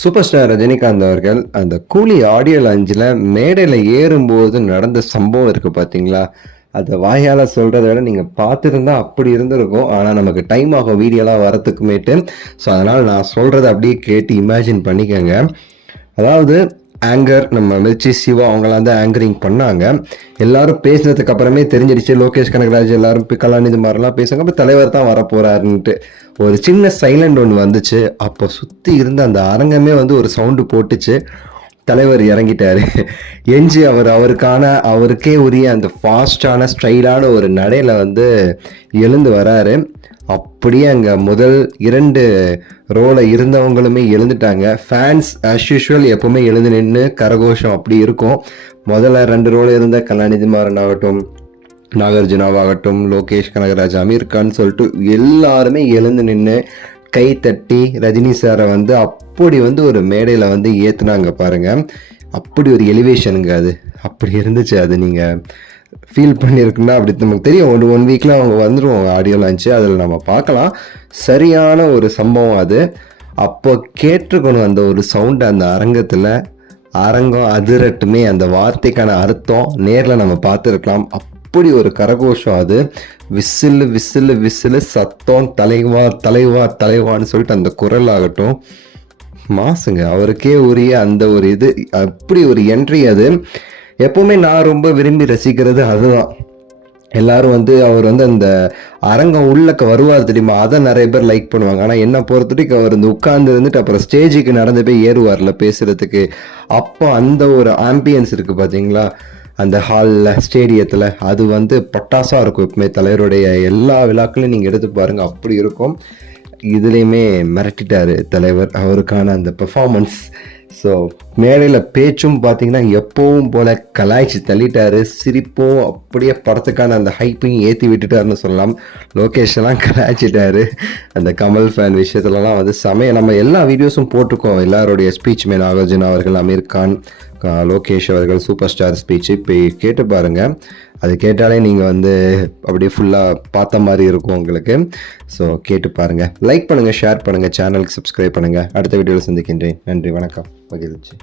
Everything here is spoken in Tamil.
சூப்பர் ஸ்டார் ரஜினிகாந்த் அவர்கள் அந்த கூலி ஆடியோ லான்ச்சில் மேடையில் ஏறும்போது நடந்த சம்பவம் இருக்குது பார்த்தீங்களா? அதை வாயால் சொல்கிறத விட நீங்கள் பார்த்துருந்தா அப்படி இருந்திருக்கும். ஆனால் நமக்கு டைம் ஆகும் வீடியோலாம் வரத்துக்குமேட்டு. ஸோ அதனால் நான் சொல்கிறத அப்படியே கேட்டு இமேஜின் பண்ணிக்கோங்க. அதாவது ஆங்கர் நம்ம மிர்ச்சி சிவா அவங்களாம் தான் ஆங்கரிங் பண்ணாங்க. எல்லாரும் பேசினதுக்கு அப்புறமே தெரிஞ்சிடுச்சு லோகேஷ் கனகராஜ் எல்லாரும் கலாநிதி மாதிரிலாம் பேசுங்க, அப்போ தலைவர் தான் வரப்போறாருன்ட்டு ஒரு சின்ன சைலண்ட் ஒன்று வந்துச்சு. அப்போ சுற்றி இருந்த அந்த அரங்கமே வந்து ஒரு சவுண்டு போட்டுச்சு. தலைவர் இறங்கிட்டாரு. எஞ்சி அவருக்கே உரிய அந்த ஃபாஸ்டான ஸ்டைலான ஒரு நடையில் வந்து எழுந்து வராரு. அப்படியே அங்கே முதல் 2 ரோல இருந்தவங்களுமே எழுந்துட்டாங்க. ஃபேன்ஸ் ஆஸ் யூஷுவல் எப்பவுமே எழுந்து நின்று கரகோஷம் அப்படி இருக்கும். முதல்ல 2 ரோல இருந்த கலாநிதி மாறன் ஆகட்டும், நாகார்ஜுனாவாகட்டும், லோகேஷ் கனகராஜ், அமீர் கான் சொல்லிட்டு எல்லாருமே எழுந்து நின்று கை தட்டி ரஜினி சாரை வந்து அப்படி வந்து ஒரு மேடையில் வந்து ஏற்றுனாங்க பாருங்க. அப்படி ஒரு எலிவேஷனுங்க அது. அப்படி இருந்துச்சு. அது நீங்கள் ஃபீல் பண்ணியிருக்குன்னா அப்படி நமக்கு தெரியும். ஒன் வீக்கில் அவங்க வந்துடுவோம் ஆடியோ லான்ச்சு, அதில் நம்ம பார்க்கலாம். சரியான ஒரு சம்பவம் அது. அப்போ கேட்டிருக்கணும் அந்த ஒரு சவுண்டு அந்த அரங்கத்தில். அரங்கம் அதிரட்டுமே, அந்த வார்த்தைக்கான அர்த்தம் நேரில் நம்ம பார்த்துருக்கலாம். அப்படி ஒரு கரகோஷம் அது. விசிலு விசிலு விசிலு சத்தம், தலைவா தலைவா தலைவான்னு சொல்லிட்டு அந்த குரல் ஆகட்டும், மாசுங்க. அவருக்கே உரிய அந்த ஒரு இது, அப்படி ஒரு என்ட்ரி அது. எப்பவுமே நான் ரொம்ப விரும்பி ரசிக்கிறது அதுதான். எல்லாரும் வந்து அவர் வந்து அந்த அரங்கம் உள்ளக்க வருவார் தெரியுமா, அதை நிறைய பேர் லைக் பண்ணுவாங்க. ஆனால் என்ன பொறுத்தவரைக்கும் அவர் வந்து உட்கார்ந்து இருந்துட்டு அப்புறம் ஸ்டேஜுக்கு நடந்து போய் ஏறுவார்ல பேசுறதுக்கு, அப்போ அந்த ஒரு ஆம்பியன்ஸ் இருக்குது பார்த்தீங்களா அந்த ஹாலில், ஸ்டேடியத்தில், அது வந்து பட்டாசாக இருக்கும். எப்பவுமே தலைவருடைய எல்லா விழாக்களையும் நீங்கள் எடுத்து பாருங்கள், அப்படி இருக்கும். இதுலேயுமே மிரட்டிட்டார் தலைவர், அவருக்கான அந்த பெர்ஃபார்மன்ஸ். ஸோ மேடையில் பேச்சும் பார்த்தீங்கன்னா எப்பவும் போல் கலாய்ச்சி தள்ளிட்டாரு. சிரிப்பும் அப்படியே படத்துக்கான அந்த ஹைப்பையும் ஏற்றி விட்டுட்டாருன்னு சொல்லலாம். லோகேஷெல்லாம் கலாய்ச்சிட்டாரு. அந்த கமல் ஃபேன் விஷயத்துலலாம் வந்து நம்ம எல்லா வீடியோஸும் போட்டிருக்கோம். எல்லாருடைய ஸ்பீச்சுமே, நாகார்ஜுனா அவர்கள், அமீர் கான், லோகேஷ் அவர்கள் சூப்பர் ஸ்டார் ஸ்பீச்சு இப்போ கேட்டு பாருங்கள். அது கேட்டாலே நீங்கள் வந்து அப்படியே ஃபுல்லாக பார்த்த மாதிரி இருக்கும் உங்களுக்கு. ஸோ கேட்டு பாருங்கள். லைக் பண்ணுங்கள், ஷேர் பண்ணுங்கள், சேனலுக்கு சப்ஸ்கிரைப் பண்ணுங்கள். அடுத்த வீடியோவில் சந்திக்கின்றேன். நன்றி, வணக்கம், மகிழ்ச்சி.